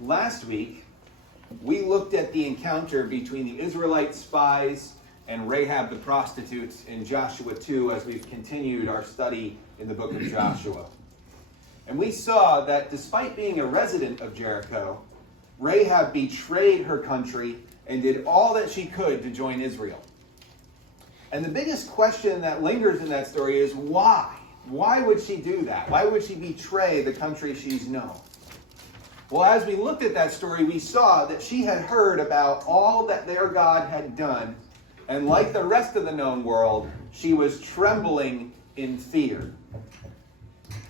Last week, we looked at the encounter between the Israelite spies and Rahab the prostitute in Joshua 2 as we've continued our study in the book of Joshua. And we saw that despite being a resident of Jericho, Rahab betrayed her country and did all that she could to join Israel. And the biggest question that lingers in that story is why? Why would she do that? Why would she betray the country she's known? Well, as we looked at that story, we saw that she had heard about all that their God had done, and like the rest of the known world, she was trembling in fear.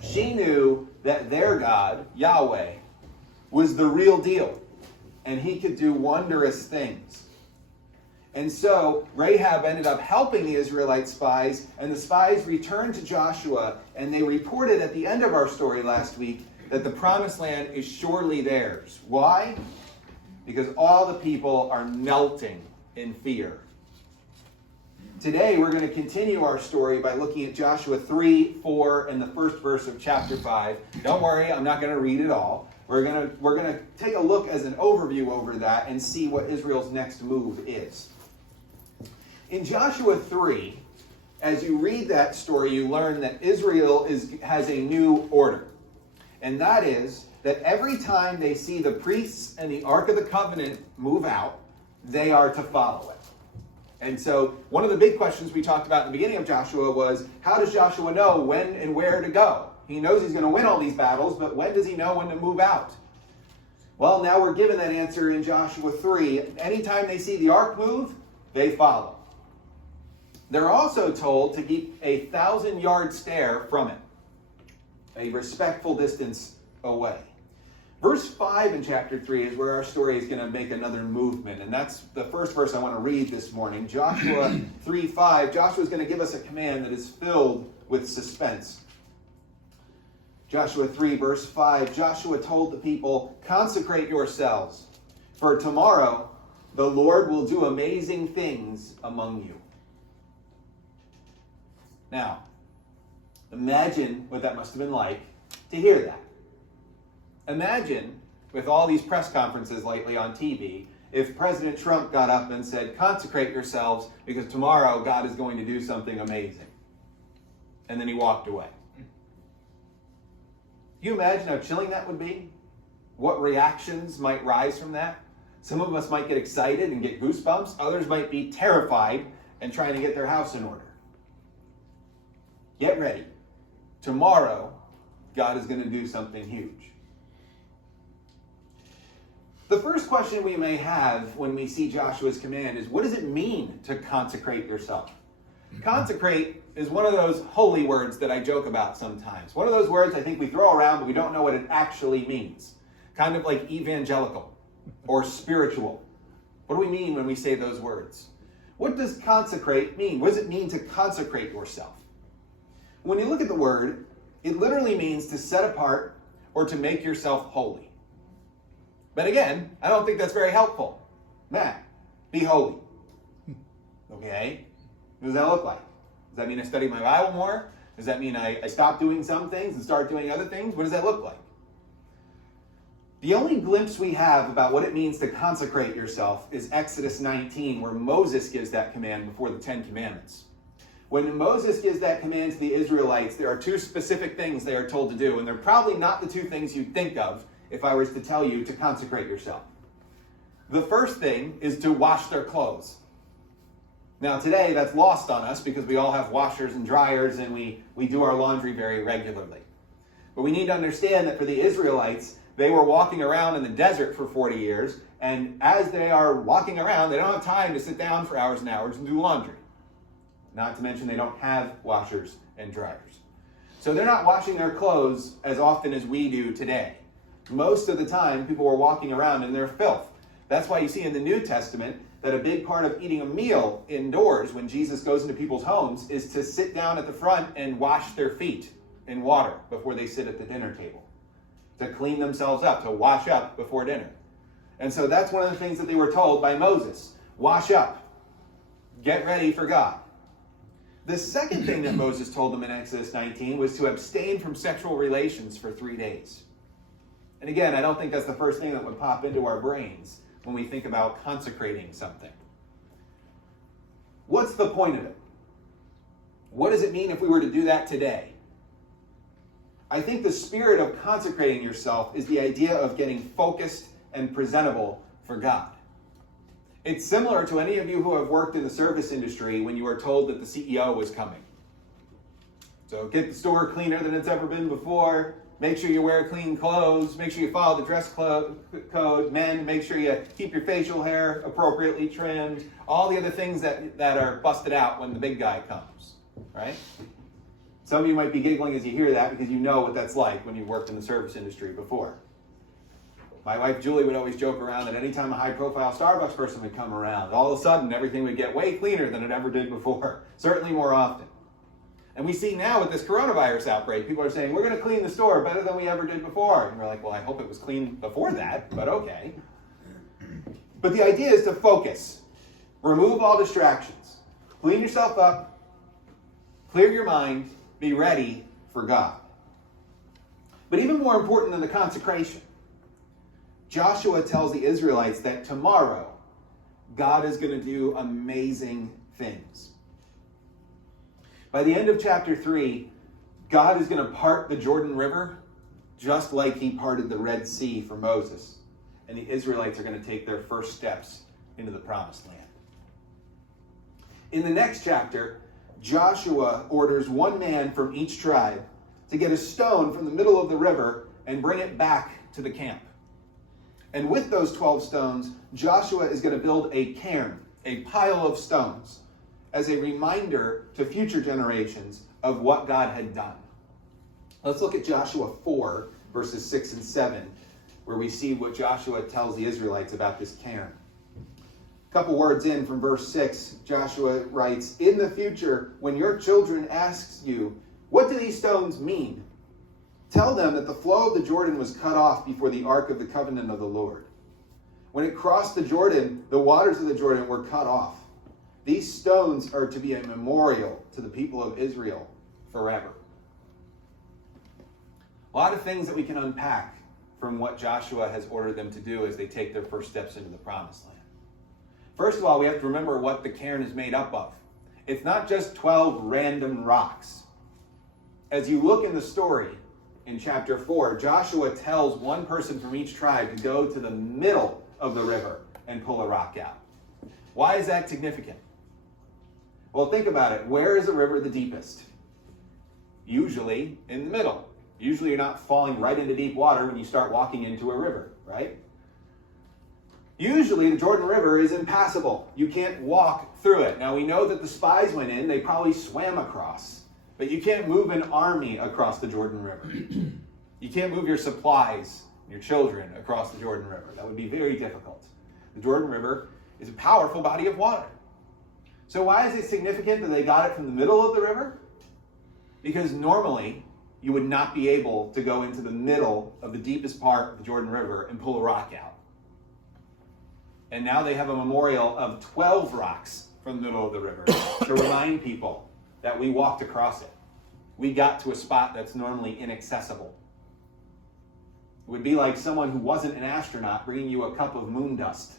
She knew that their God, Yahweh, was the real deal, and he could do wondrous things. And so Rahab ended up helping the Israelite spies, and the spies returned to Joshua, and they reported at the end of our story last week that the promised land is surely theirs. Why? Because all the people are melting in fear. Today we're going to continue our story by looking at Joshua 3, 4, and the first verse of chapter 5. Don't worry, I'm not going to read it all. We're going to take a look as an overview over that and see what Israel's next move is. In Joshua 3, as you read that story, you learn that Israel has a new order. And that is that every time they see the priests and the Ark of the Covenant move out, they are to follow it. And so one of the big questions we talked about in the beginning of Joshua was, how does Joshua know when and where to go? He knows he's going to win all these battles, but when does he know when to move out? Well, now we're given that answer in Joshua 3. Anytime they see the Ark move, they follow. They're also told to keep a 1,000-yard stare from it, a respectful distance away. Verse 5 in chapter 3 is where our story is going to make another movement, and that's the first verse I want to read this morning. Joshua 3:5. Joshua is going to give us a command that is filled with suspense. Joshua 3, verse 5. Joshua told the people, "Consecrate yourselves, for tomorrow the Lord will do amazing things among you." Now, imagine what that must have been like to hear that. Imagine, with all these press conferences lately on TV, if President Trump got up and said, "Consecrate yourselves because tomorrow God is going to do something amazing." And then he walked away. Can you imagine how chilling that would be? What reactions might rise from that? Some of us might get excited and get goosebumps. Others might be terrified and trying to get their house in order. Get ready. Tomorrow, God is going to do something huge. The first question we may have when we see Joshua's command is, what does it mean to consecrate yourself? Consecrate is one of those holy words that I joke about sometimes. One of those words I think we throw around, but we don't know what it actually means. Kind of like evangelical or spiritual. What do we mean when we say those words? What does consecrate mean? What does it mean to consecrate yourself? When you look at the word, it literally means to set apart or to make yourself holy. But again, I don't think that's very helpful. Matt, be holy. Okay? What does that look like? Does that mean I study my Bible more? Does that mean I stop doing some things and start doing other things? What does that look like? The only glimpse we have about what it means to consecrate yourself is Exodus 19, where Moses gives that command before the Ten Commandments. When Moses gives that command to the Israelites, there are two specific things they are told to do, and they're probably not the two things you'd think of if I was to tell you to consecrate yourself. The first thing is to wash their clothes. Now today, that's lost on us because we all have washers and dryers and we do our laundry very regularly. But we need to understand that for the Israelites, they were walking around in the desert for 40 years, and as they are walking around, they don't have time to sit down for hours and hours and do laundry. Not to mention they don't have washers and dryers. So they're not washing their clothes as often as we do today. Most of the time, people were walking around in their filth. That's why you see in the New Testament that a big part of eating a meal indoors when Jesus goes into people's homes is to sit down at the front and wash their feet in water before they sit at the dinner table, to clean themselves up, to wash up before dinner. And so that's one of the things that they were told by Moses. Wash up. Get ready for God. The second thing that Moses told them in Exodus 19 was to abstain from sexual relations for 3 days. And again, I don't think that's the first thing that would pop into our brains when we think about consecrating something. What's the point of it? What does it mean if we were to do that today? I think the spirit of consecrating yourself is the idea of getting focused and presentable for God. It's similar to any of you who have worked in the service industry when you were told that the CEO was coming. So get the store cleaner than it's ever been before. Make sure you wear clean clothes. Make sure you follow the dress code. Men, make sure you keep your facial hair appropriately trimmed. All the other things that are busted out when the big guy comes, right? Some of you might be giggling as you hear that because you know what that's like when you've worked in the service industry before. My wife Julie would always joke around that anytime a high-profile Starbucks person would come around, all of a sudden everything would get way cleaner than it ever did before, certainly more often. And we see now with this coronavirus outbreak, people are saying, we're going to clean the store better than we ever did before. And we're like, well, I hope it was clean before that, but okay. But the idea is to focus. Remove all distractions. Clean yourself up. Clear your mind. Be ready for God. But even more important than the consecration, Joshua tells the Israelites that tomorrow, God is going to do amazing things. By the end of chapter 3, God is going to part the Jordan River just like he parted the Red Sea for Moses. And the Israelites are going to take their first steps into the Promised Land. In the next chapter, Joshua orders one man from each tribe to get a stone from the middle of the river and bring it back to the camp. And with those 12 stones, Joshua is going to build a cairn, a pile of stones, as a reminder to future generations of what God had done. Let's look at Joshua 4, verses 6 and 7, where we see what Joshua tells the Israelites about this cairn. A couple words in from verse 6, Joshua writes, "In the future, when your children asks you, 'What do these stones mean?' Tell them that the flow of the Jordan was cut off before the ark of the covenant of the Lord. When it crossed the Jordan, the waters of the Jordan were cut off. These stones are to be a memorial to the people of Israel forever." A lot of things that we can unpack from what Joshua has ordered them to do as they take their first steps into the Promised Land. First of all, we have to remember what the cairn is made up of. It's not just 12 random rocks. As you look in the story in chapter 4, Joshua tells one person from each tribe to go to the middle of the river and pull a rock out. Why is that significant? Well, think about it. Where is a river the deepest? Usually in the middle. Usually you're not falling right into deep water when you start walking into a river, right? Usually the Jordan River is impassable. You can't walk through it. Now we know that the spies went in, they probably swam across. But you can't move an army across the Jordan River. You can't move your supplies, your children across the Jordan River. That would be very difficult. The Jordan River is a powerful body of water. So why is it significant that they got it from the middle of the river? Because normally you would not be able to go into the middle of the deepest part of the Jordan River and pull a rock out. And now they have a memorial of 12 rocks from the middle of the river to remind people that we walked across it. We got to a spot that's normally inaccessible. It would be like someone who wasn't an astronaut bringing you a cup of moon dust.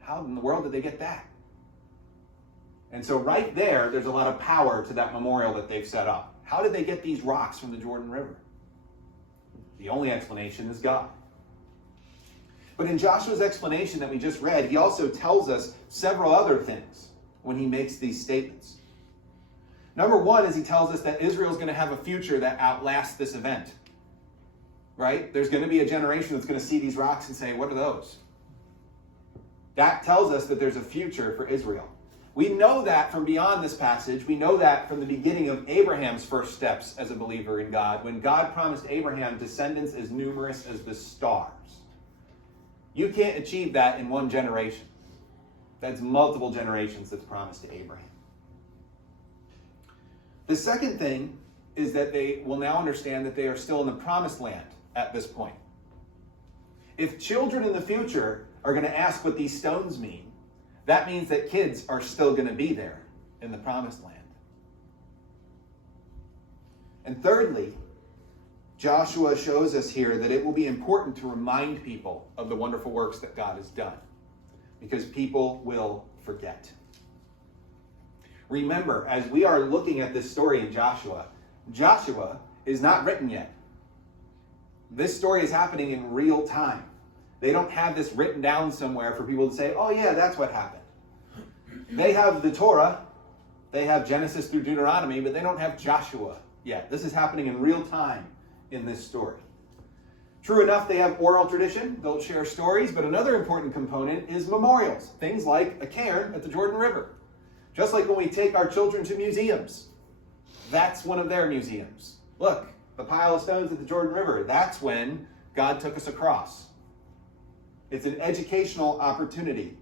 How in the world did they get that? And so right there's a lot of power to that memorial that they've set up. How did they get these rocks from the Jordan River? The only explanation is God. But in Joshua's explanation that we just read, he also tells us several other things when he makes these statements. Number one is he tells us that Israel is going to have a future that outlasts this event. Right? There's going to be a generation that's going to see these rocks and say, what are those? That tells us that there's a future for Israel. We know that from beyond this passage. We know that from the beginning of Abraham's first steps as a believer in God, when God promised Abraham descendants as numerous as the stars. You can't achieve that in one generation. That's multiple generations that's promised to Abraham. The second thing is that they will now understand that they are still in the Promised Land at this point. If children in the future are going to ask what these stones mean, that means that kids are still going to be there in the Promised Land. And thirdly, Joshua shows us here that it will be important to remind people of the wonderful works that God has done, because people will forget. Remember, as we are looking at this story in Joshua, Joshua is not written yet. This story is happening in real time. They don't have this written down somewhere for people to say, oh yeah, that's what happened. They have the Torah, they have Genesis through Deuteronomy, but they don't have Joshua yet. This is happening in real time in this story. True enough, they have oral tradition. They'll share stories, but another important component is memorials. Things like a cairn at the Jordan River. Just like when we take our children to museums. That's one of their museums. Look, the pile of stones at the Jordan River. That's when God took us across. It's an educational opportunity.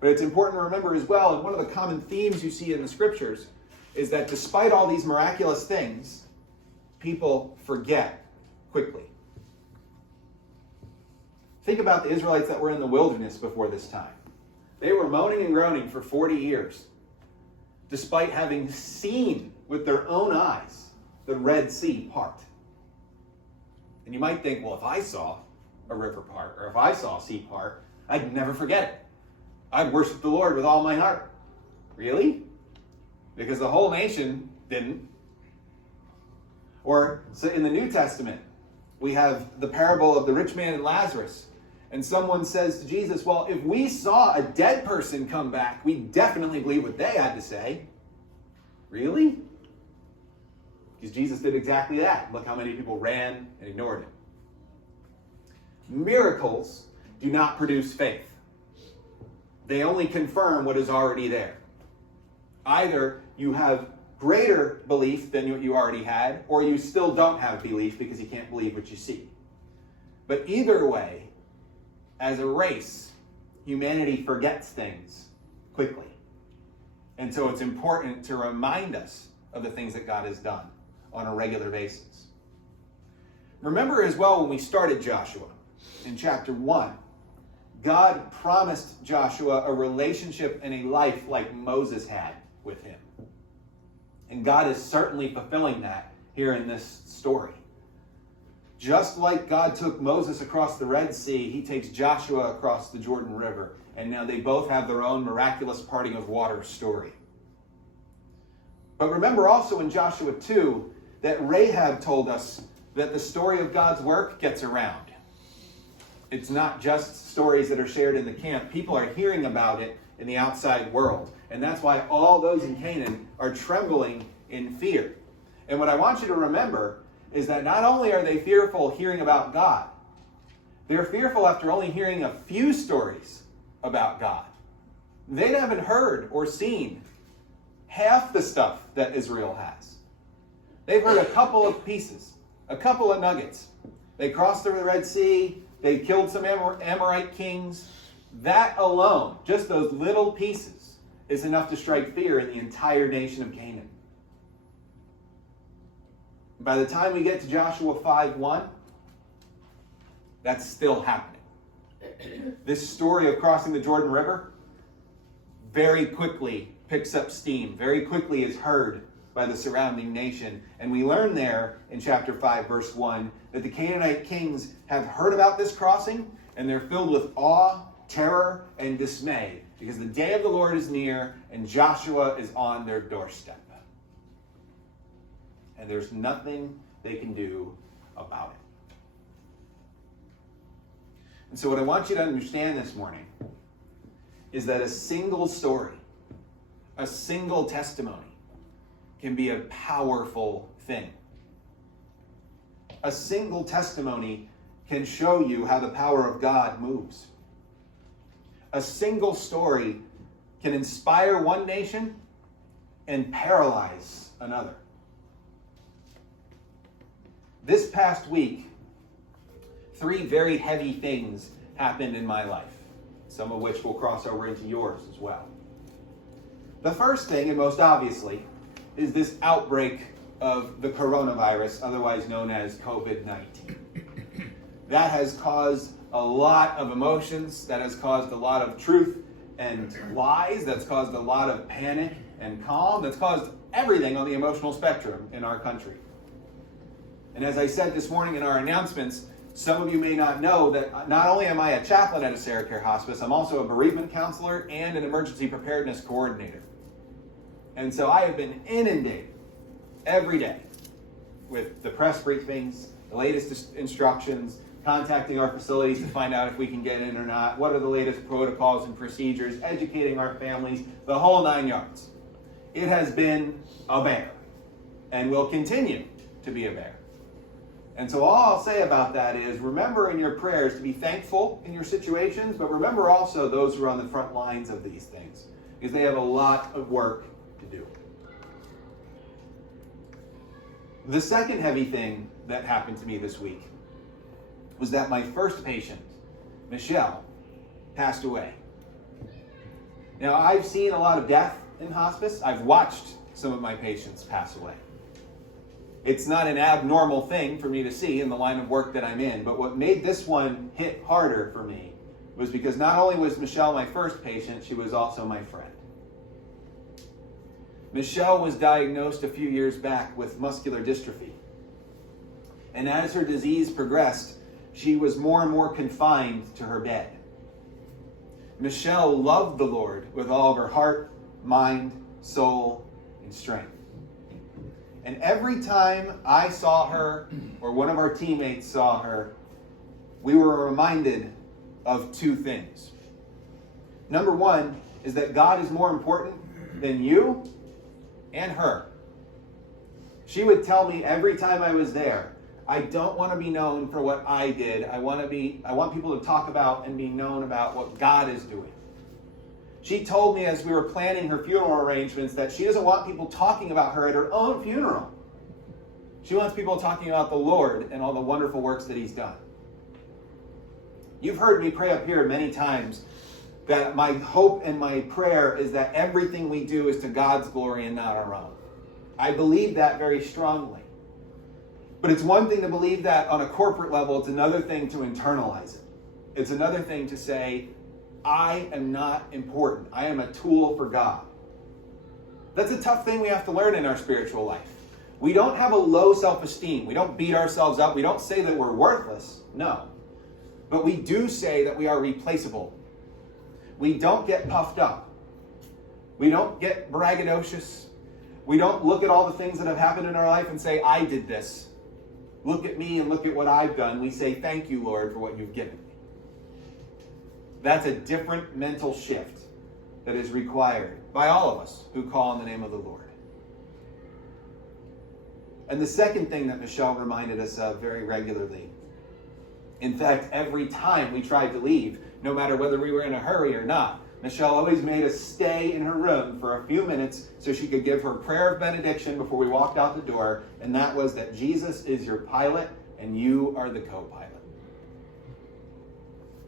But it's important to remember as well, and one of the common themes you see in the scriptures, is that despite all these miraculous things, people forget quickly. Think about the Israelites that were in the wilderness before this time. They were moaning and groaning for 40 years, despite having seen with their own eyes the Red Sea part. And you might think, well, if I saw a river part, or if I saw a sea part, I'd never forget it. I'd worship the Lord with all my heart. Really? Because the whole nation didn't. Or so in the New Testament, we have the parable of the rich man and Lazarus. And someone says to Jesus, well, if we saw a dead person come back, we definitely believe what they had to say. Really? Because Jesus did exactly that. Look how many people ran and ignored him. Miracles do not produce faith. They only confirm what is already there. Either you have greater belief than what you already had, or you still don't have belief because you can't believe what you see. But either way, as a race, humanity forgets things quickly. And so it's important to remind us of the things that God has done on a regular basis. Remember as well when we started Joshua in chapter 1, God promised Joshua a relationship and a life like Moses had with him. And God is certainly fulfilling that here in this story. Just like God took Moses across the Red Sea, he takes Joshua across the Jordan River. And now they both have their own miraculous parting of water story. But remember also in Joshua 2 that Rahab told us that the story of God's work gets around. It's not just stories that are shared in the camp. People are hearing about it in the outside world. And that's why all those in Canaan are trembling in fear. And what I want you to remember is that not only are they fearful hearing about God, they're fearful after only hearing a few stories about God. They haven't heard or seen half the stuff that Israel has. They've heard a couple of pieces, a couple of nuggets. They crossed the Red Sea. They killed some Amorite kings. That alone, just those little pieces, is enough to strike fear in the entire nation of Canaan. By the time we get to Joshua 5:1, that's still happening. This story of crossing the Jordan River very quickly picks up steam, very quickly is heard by the surrounding nation. And we learn there in chapter 5, verse 1, that the Canaanite kings have heard about this crossing, and they're filled with awe, terror, and dismay, because the day of the Lord is near, and Joshua is on their doorstep. And there's nothing they can do about it. And so what I want you to understand this morning is that a single story, a single testimony, can be a powerful thing. A single testimony can show you how the power of God moves. A single story can inspire one nation and paralyze another. This past week, 3 very heavy things happened in my life, some of which will cross over into yours as well. The first thing, and most obviously, is this outbreak of the coronavirus, otherwise known as COVID-19. That has caused a lot of emotions, that has caused a lot of truth and lies, that's caused a lot of panic and calm, that's caused everything on the emotional spectrum in our country. And as I said this morning in our announcements, some of you may not know that not only am I a chaplain at a Sarah Care Hospice, I'm also a bereavement counselor and an emergency preparedness coordinator. And so I have been inundated every day with the press briefings, the latest instructions, contacting our facilities to find out if we can get in or not, what are the latest protocols and procedures, educating our families, the whole 9 yards. It has been a bear and will continue to be a bear. And so all I'll say about that is remember in your prayers to be thankful in your situations, but remember also those who are on the front lines of these things, because they have a lot of work to do. The second heavy thing that happened to me this week was that my first patient, Michelle, passed away. Now, I've seen a lot of death in hospice. I've watched some of my patients pass away. It's not an abnormal thing for me to see in the line of work that I'm in, but what made this one hit harder for me was because not only was Michelle my first patient, she was also my friend. Michelle was diagnosed a few years back with muscular dystrophy. And as her disease progressed, she was more and more confined to her bed. Michelle loved the Lord with all of her heart, mind, soul, and strength. And every time I saw her, or one of our teammates saw her, we were reminded of two things. Number one is that God is more important than you and her. She would tell me every time I was there, I don't want to be known for what I did. I want people to talk about and be known about what God is doing. She told me as we were planning her funeral arrangements that she doesn't want people talking about her at her own funeral. She wants people talking about the Lord and all the wonderful works that He's done. You've heard me pray up here many times that my hope and my prayer is that everything we do is to God's glory and not our own. I believe that very strongly. But it's one thing to believe that on a corporate level. It's another thing to internalize it. It's another thing to say, I am not important. I am a tool for God. That's a tough thing we have to learn in our spiritual life. We don't have a low self-esteem. We don't beat ourselves up. We don't say that we're worthless. No. But we do say that we are replaceable. We don't get puffed up. We don't get braggadocious. We don't look at all the things that have happened in our life and say, I did this. Look at me and look at what I've done. We say, thank you, Lord, for what you've given me. That's a different mental shift that is required by all of us who call on the name of the Lord. And the second thing that Michelle reminded us of very regularly, in fact, every time we tried to leave, no matter whether we were in a hurry or not, Michelle always made us stay in her room for a few minutes so she could give her prayer of benediction before we walked out the door, and that was that Jesus is your pilot and you are the co-pilot.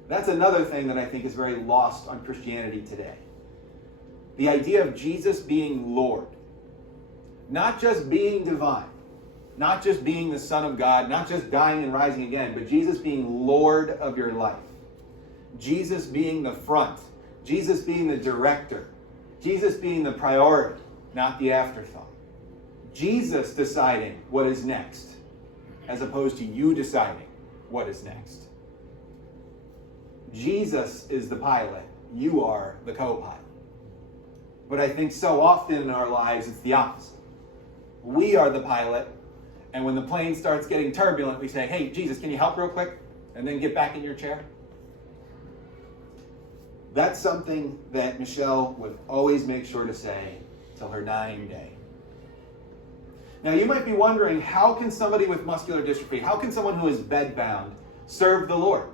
That's another thing that I think is very lost on Christianity today. The idea of Jesus being Lord. Not just being divine. Not just being the Son of God. Not just dying and rising again. But Jesus being Lord of your life. Jesus being the front. Jesus being the director. Jesus being the priority, not the afterthought. Jesus deciding what is next, as opposed to you deciding what is next. Jesus is the pilot. You are the co-pilot. But I think so often in our lives, it's the opposite. We are the pilot, and when the plane starts getting turbulent, we say, hey, Jesus, can you help real quick? And then get back in your chair. That's something that Michelle would always make sure to say till her dying day. Now, you might be wondering, how can somebody with muscular dystrophy, how can someone who is bedbound serve the Lord?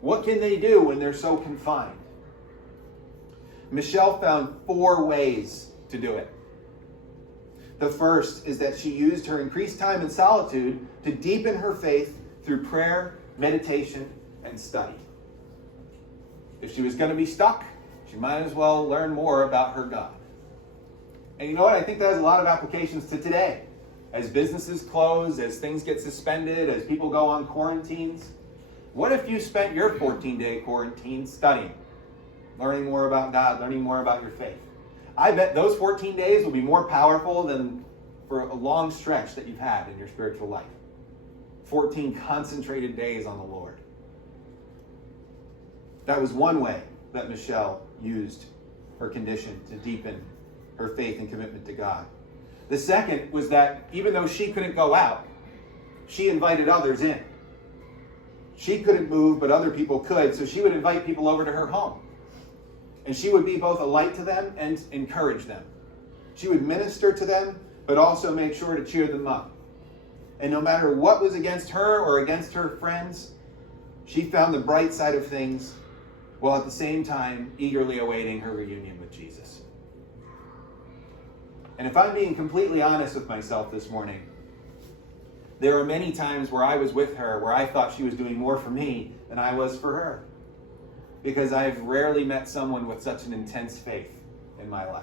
What can they do when they're so confined? Michelle found 4 ways to do it. The first is that she used her increased time in solitude to deepen her faith through prayer, meditation, and study. If she was going to be stuck, she might as well learn more about her God. And you know what? I think that has a lot of applications to today. As businesses close, as things get suspended, as people go on quarantines. What if you spent your 14-day quarantine studying, learning more about God, learning more about your faith? I bet those 14 days will be more powerful than for a long stretch that you've had in your spiritual life. 14 concentrated days on the Lord. That was one way that Michelle used her condition to deepen her faith and commitment to God. The second was that even though she couldn't go out, she invited others in. She couldn't move, but other people could, so she would invite people over to her home. And she would be both a light to them and encourage them. She would minister to them, but also make sure to cheer them up. And no matter what was against her or against her friends, she found the bright side of things, while at the same time eagerly awaiting her reunion with Jesus. And if I'm being completely honest with myself this morning, there are many times where I was with her where I thought she was doing more for me than I was for her. Because I've rarely met someone with such an intense faith in my life.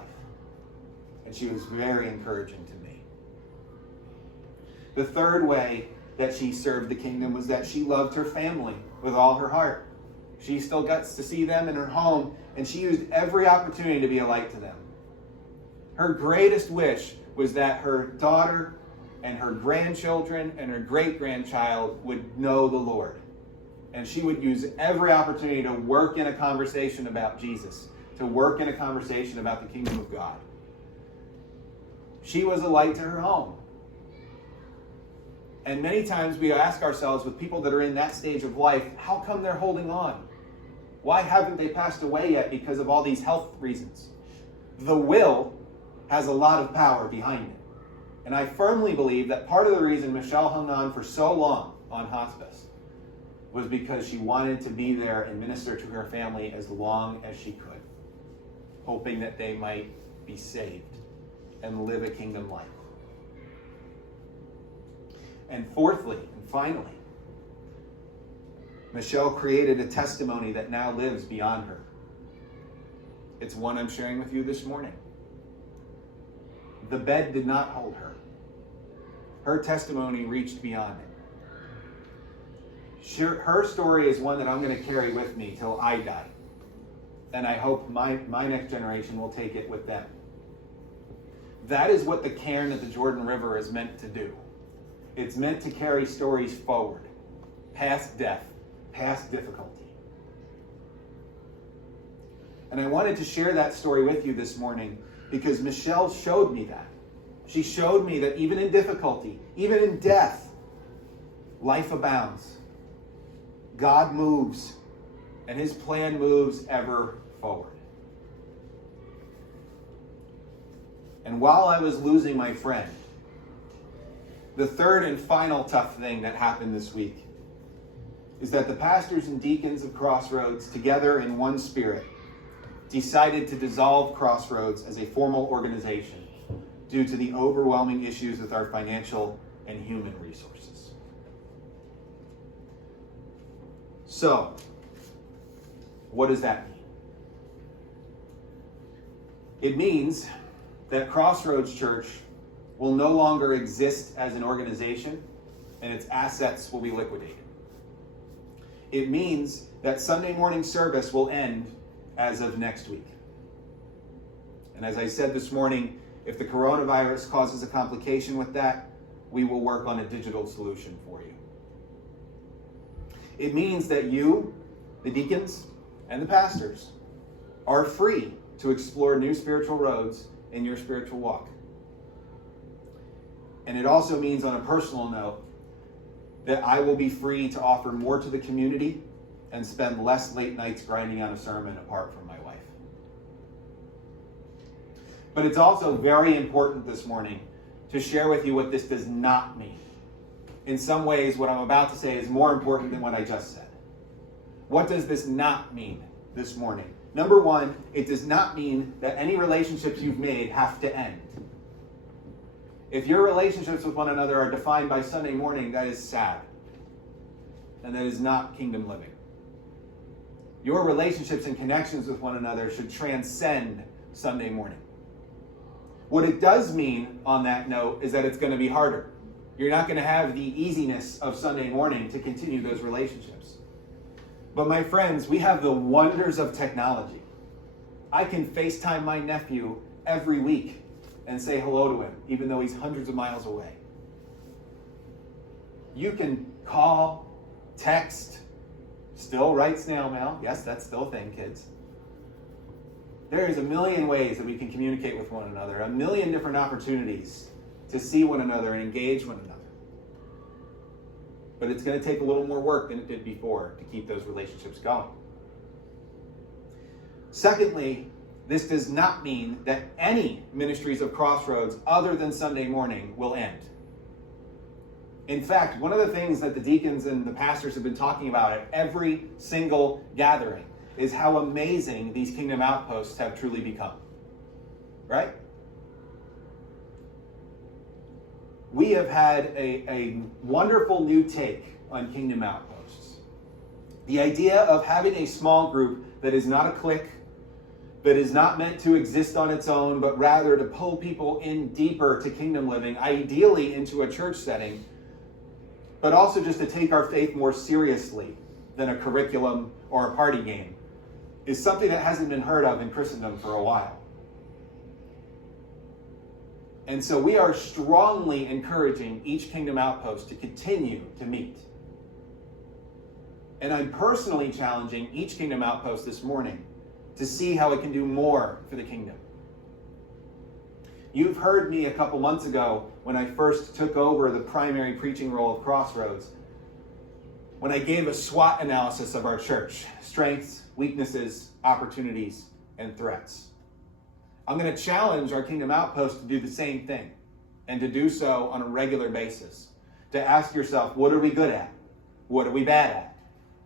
And she was very encouraging to me. The third way that she served the kingdom was that she loved her family with all her heart. She still gets to see them in her home, and she used every opportunity to be a light to them. Her greatest wish was that her daughter and her grandchildren and her great-grandchild would know the Lord. And she would use every opportunity to work in a conversation about Jesus, to work in a conversation about the kingdom of God. She was a light to her home. And many times we ask ourselves with people that are in that stage of life, how come they're holding on? Why haven't they passed away yet because of all these health reasons? The will has a lot of power behind it. And I firmly believe that part of the reason Michelle hung on for so long on hospice was because she wanted to be there and minister to her family as long as she could, hoping that they might be saved and live a kingdom life. And fourthly, and finally, Michelle created a testimony that now lives beyond her. It's one I'm sharing with you this morning. The bed did not hold her. Her testimony reached beyond it. Her story is one that I'm going to carry with me till I die. And I hope my next generation will take it with them. That is what the cairn at the Jordan River is meant to do. It's meant to carry stories forward, past death, past difficulty. And I wanted to share that story with you this morning because Michelle showed me that. She showed me that even in difficulty, even in death, life abounds. God moves, and his plan moves ever forward. And while I was losing my friend, the third and final tough thing that happened this week is that the pastors and deacons of Crossroads, together in one spirit, decided to dissolve Crossroads as a formal organization due to the overwhelming issues with our financial and human resources. So, what does that mean? It means that Crossroads Church will no longer exist as an organization, and its assets will be liquidated. It means that Sunday morning service will end as of next week. And as I said this morning, if the coronavirus causes a complication with that, we will work on a digital solution for you. It means that you, the deacons, and the pastors are free to explore new spiritual roads in your spiritual walk. And it also means, on a personal note, that I will be free to offer more to the community and spend less late nights grinding out a sermon apart from my wife. But it's also very important this morning to share with you what this does not mean. In some ways, what I'm about to say is more important than what I just said. What does this not mean this morning? Number one, it does not mean that any relationships you've made have to end. If your relationships with one another are defined by Sunday morning, that is sad. And that is not kingdom living. Your relationships and connections with one another should transcend Sunday morning. What it does mean on that note is that it's going to be harder. You're not going to have the easiness of Sunday morning to continue those relationships. But my friends, we have the wonders of technology. I can FaceTime my nephew every week and say hello to him, even though he's hundreds of miles away. You can call, text, still write snail mail. Yes, that's still a thing, kids. There's a million ways that we can communicate with one another, a million different opportunities to see one another and engage one another. But it's going to take a little more work than it did before to keep those relationships going. Secondly, this does not mean that any ministries of Crossroads other than Sunday morning will end. In fact, one of the things that the deacons and the pastors have been talking about at every single gathering is how amazing these Kingdom Outposts have truly become. Right? We have had a wonderful new take on Kingdom Outposts. The idea of having a small group that is not a clique, that is not meant to exist on its own, but rather to pull people in deeper to kingdom living, ideally into a church setting, but also just to take our faith more seriously than a curriculum or a party game, is something that hasn't been heard of in Christendom for a while. And so we are strongly encouraging each Kingdom Outpost to continue to meet. And I'm personally challenging each Kingdom Outpost this morning to see how it can do more for the kingdom. You've heard me a couple months ago when I first took over the primary preaching role of Crossroads, when I gave a SWOT analysis of our church: strengths, weaknesses, opportunities, and threats. I'm going to challenge our Kingdom Outpost to do the same thing, and to do so on a regular basis. To ask yourself, what are we good at? What are we bad at?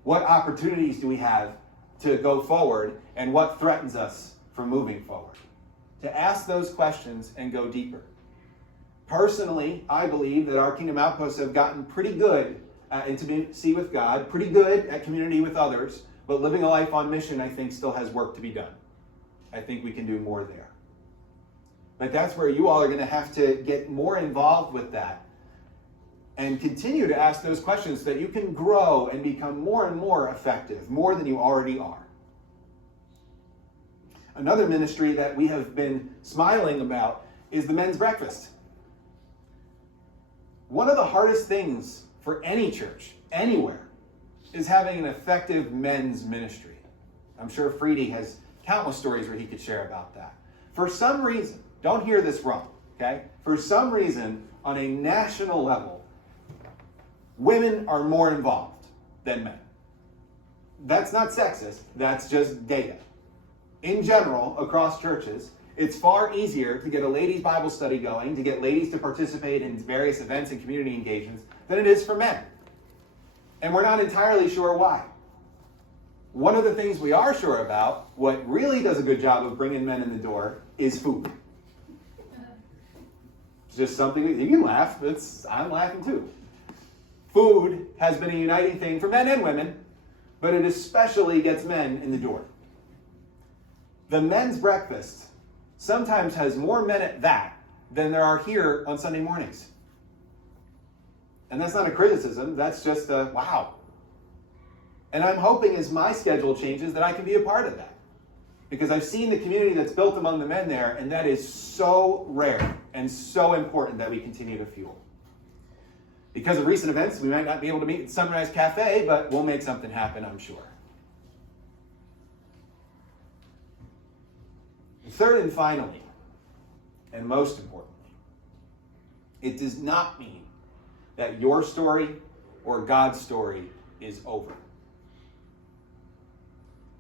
What opportunities do we have to go forward, and what threatens us from moving forward? To ask those questions and go deeper. Personally, I believe that our Kingdom Outposts have gotten pretty good at intimacy with God, pretty good at community with others, but living a life on mission, I think, still has work to be done. I think we can do more there. But that's where you all are going to have to get more involved with that and continue to ask those questions so that you can grow and become more and more effective, more than you already are. Another ministry that we have been smiling about is the men's breakfast. One of the hardest things for any church, anywhere, is having an effective men's ministry. I'm sure Freedy has countless stories where he could share about that. For some reason, don't hear this wrong, okay? For some reason, on a national level, women are more involved than men. That's not sexist, that's just data. In general, across churches, it's far easier to get a ladies' Bible study going, to get ladies to participate in various events and community engagements, than it is for men. And we're not entirely sure why. One of the things we are sure about, what really does a good job of bringing men in the door, is food. It's just something that you can laugh. I'm laughing too. Food has been a uniting thing for men and women, but it especially gets men in the door. The men's breakfast sometimes has more men at that than there are here on Sunday mornings. And that's not a criticism, that's just a wow. And I'm hoping as my schedule changes that I can be a part of that. Because I've seen the community that's built among the men there, and that is so rare and so important that we continue to fuel. Because of recent events, we might not be able to meet at Sunrise Cafe, but we'll make something happen, I'm sure. Third and finally, and most importantly, it does not mean that your story or God's story is over.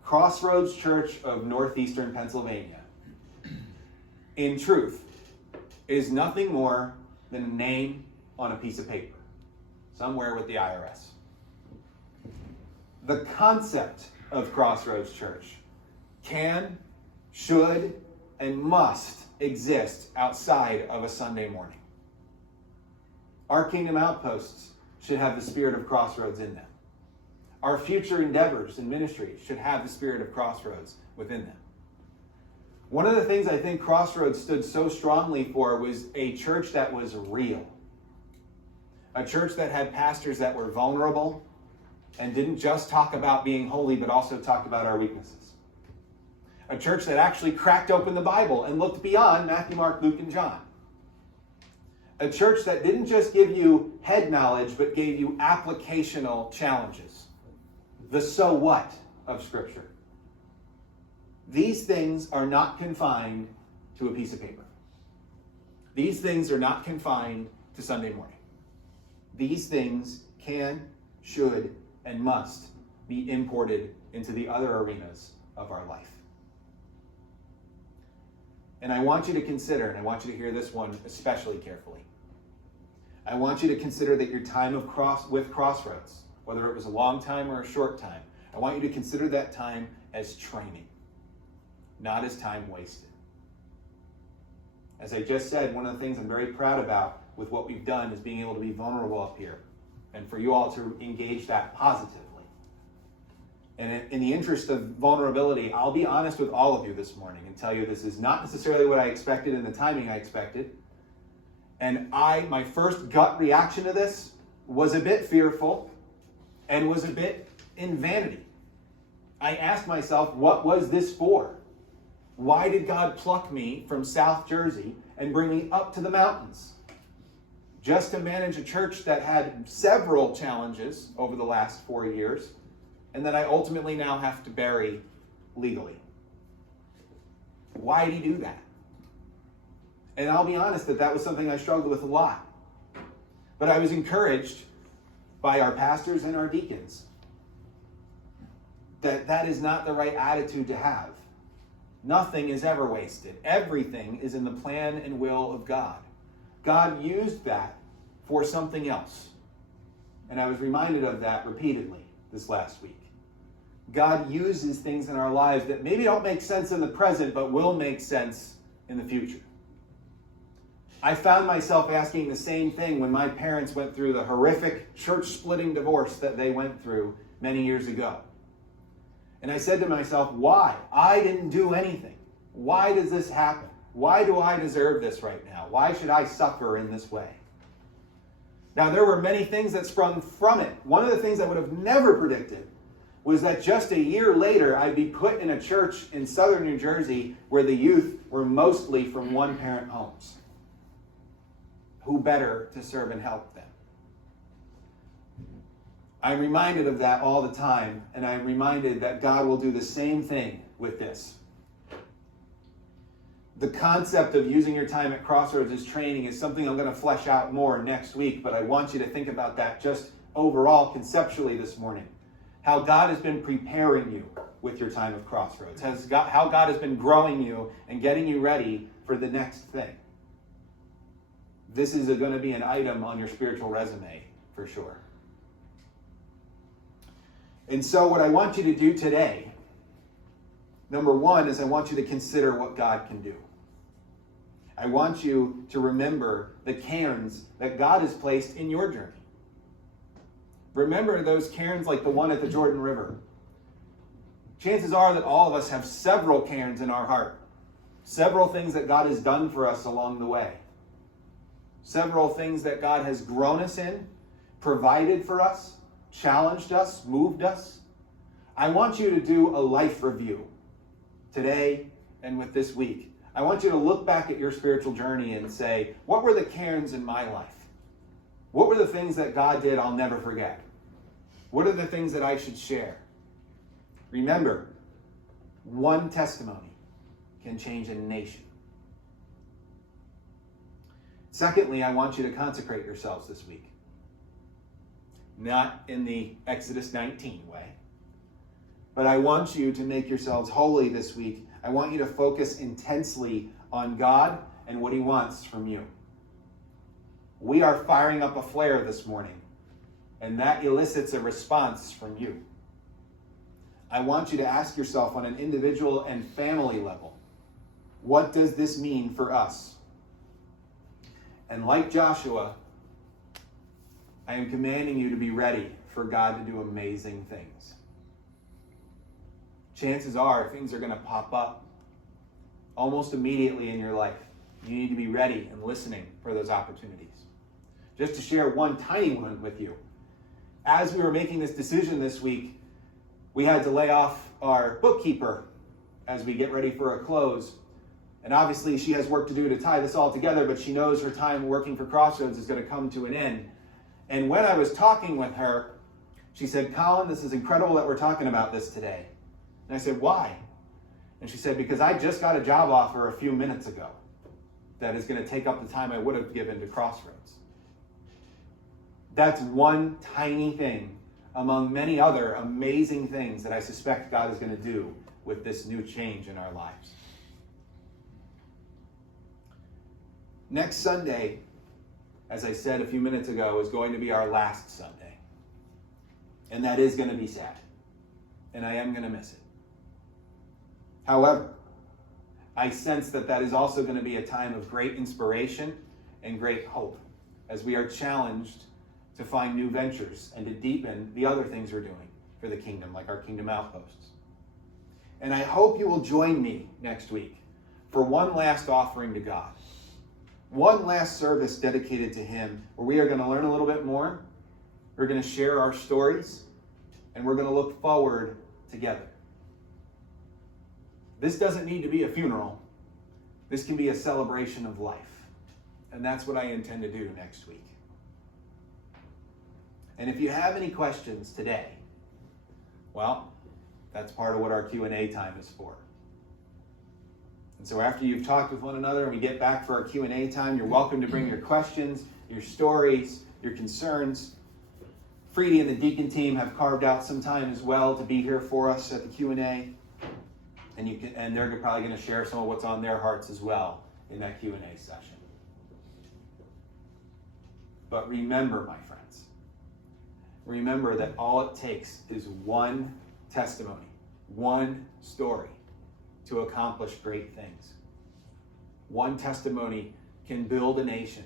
Crossroads Church of Northeastern Pennsylvania, in truth, is nothing more than a name on a piece of paper, somewhere with the IRS. The concept of Crossroads Church can, should, and must exist outside of a Sunday morning. Our Kingdom Outposts should have the spirit of Crossroads in them. Our future endeavors and ministry should have the spirit of Crossroads within them. One of the things I think Crossroads stood so strongly for was a church that was real. A church that had pastors that were vulnerable and didn't just talk about being holy, but also talked about our weaknesses. A church that actually cracked open the Bible and looked beyond Matthew, Mark, Luke, and John. A church that didn't just give you head knowledge, but gave you applicational challenges. The so what of Scripture. These things are not confined to a piece of paper. These things are not confined to Sunday morning. These things can, should, and must be imported into the other arenas of our life. And I want you to consider, and I want you to hear this one especially carefully. I want you to consider that your time with Crossroads, whether it was a long time or a short time, I want you to consider that time as training, not as time wasted. As I just said, one of the things I'm very proud about with what we've done is being able to be vulnerable up here and for you all to engage that positively. And in the interest of vulnerability, I'll be honest with all of you this morning and tell you this is not necessarily what I expected in the timing I expected. And my first gut reaction to this was a bit fearful and was a bit in vanity. I asked myself, what was this for? Why did God pluck me from South Jersey and bring me up to the mountains? Just to manage a church that had several challenges over the last 4 years, and that I ultimately now have to bury legally. Why did he do that? And I'll be honest that was something I struggled with a lot. But I was encouraged by our pastors and our deacons that is not the right attitude to have. Nothing is ever wasted. Everything is in the plan and will of God. God used that for something else. And I was reminded of that repeatedly this last week. God uses things in our lives that maybe don't make sense in the present, but will make sense in the future. I found myself asking the same thing when my parents went through the horrific church-splitting divorce that they went through many years ago. And I said to myself, why? I didn't do anything. Why does this happen? Why do I deserve this right now? Why should I suffer in this way? Now, there were many things that sprung from it. One of the things I would have never predicted was that just a year later, I'd be put in a church in southern New Jersey where the youth were mostly from one-parent homes. Who better to serve and help them? I'm reminded of that all the time, and I'm reminded that God will do the same thing with this. The concept of using your time at Crossroads as training is something I'm going to flesh out more next week, but I want you to think about that just overall conceptually this morning. How God has been preparing you with your time of Crossroads. How God has been growing you and getting you ready for the next thing. This is going to be an item on your spiritual resume for sure. And so what I want you to do today, number one, is I want you to consider what God can do. I want you to remember the cairns that God has placed in your journey. Remember those cairns like the one at the Jordan River. Chances are that all of us have several cairns in our heart. Several things that God has done for us along the way. Several things that God has grown us in, provided for us, challenged us, moved us. I want you to do a life review today and with this week. I want you to look back at your spiritual journey and say, what were the cairns in my life? What were the things that God did I'll never forget? What are the things that I should share? Remember, one testimony can change a nation. Secondly, I want you to consecrate yourselves this week. Not in the Exodus 19 way, but I want you to make yourselves holy this week. I want you to focus intensely on God and what he wants from you. We are firing up a flare this morning, and that elicits a response from you. I want you to ask yourself on an individual and family level, what does this mean for us? And like Joshua, I am commanding you to be ready for God to do amazing things. Chances are things are going to pop up almost immediately in your life. You need to be ready and listening for those opportunities. Just to share one tiny one with you. As we were making this decision this week, we had to lay off our bookkeeper as we get ready for a close. And obviously she has work to do to tie this all together, but she knows her time working for Crossroads is going to come to an end. And when I was talking with her, she said, Collin, this is incredible that we're talking about this today. And I said, why? And she said, because I just got a job offer a few minutes ago that is going to take up the time I would have given to Crossroads. That's one tiny thing among many other amazing things that I suspect God is going to do with this new change in our lives. Next Sunday, as I said a few minutes ago, is going to be our last Sunday. And that is going to be sad. And I am going to miss it. However, I sense that that is also going to be a time of great inspiration and great hope as we are challenged to find new ventures and to deepen the other things we're doing for the kingdom, like our kingdom outposts. And I hope you will join me next week for one last offering to God. One last service dedicated to him, where we are going to learn a little bit more. We're going to share our stories, and we're going to look forward together. This doesn't need to be a funeral. This can be a celebration of life. And that's what I intend to do next week. And if you have any questions today, well, that's part of what our Q&A time is for. And so after you've talked with one another and we get back for our Q&A time, you're welcome to bring your questions, your stories, your concerns. Freedy and the deacon team have carved out some time as well to be here for us at the Q&A. And they're probably going to share some of what's on their hearts as well in that Q&A session. But remember, my friends, remember that all it takes is one testimony, one story to accomplish great things. One testimony can build a nation.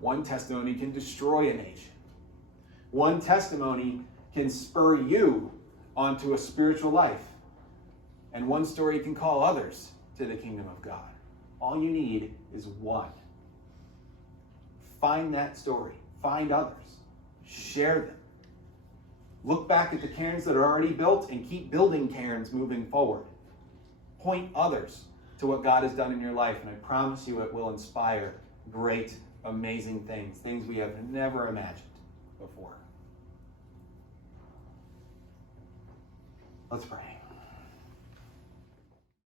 One testimony can destroy a nation. One testimony can spur you onto a spiritual life. And one story can call others to the kingdom of God. All you need is one. Find that story. Find others. Share them. Look back at the cairns that are already built and keep building cairns moving forward. Point others to what God has done in your life, and I promise you it will inspire great, amazing things we have never imagined before. Let's pray.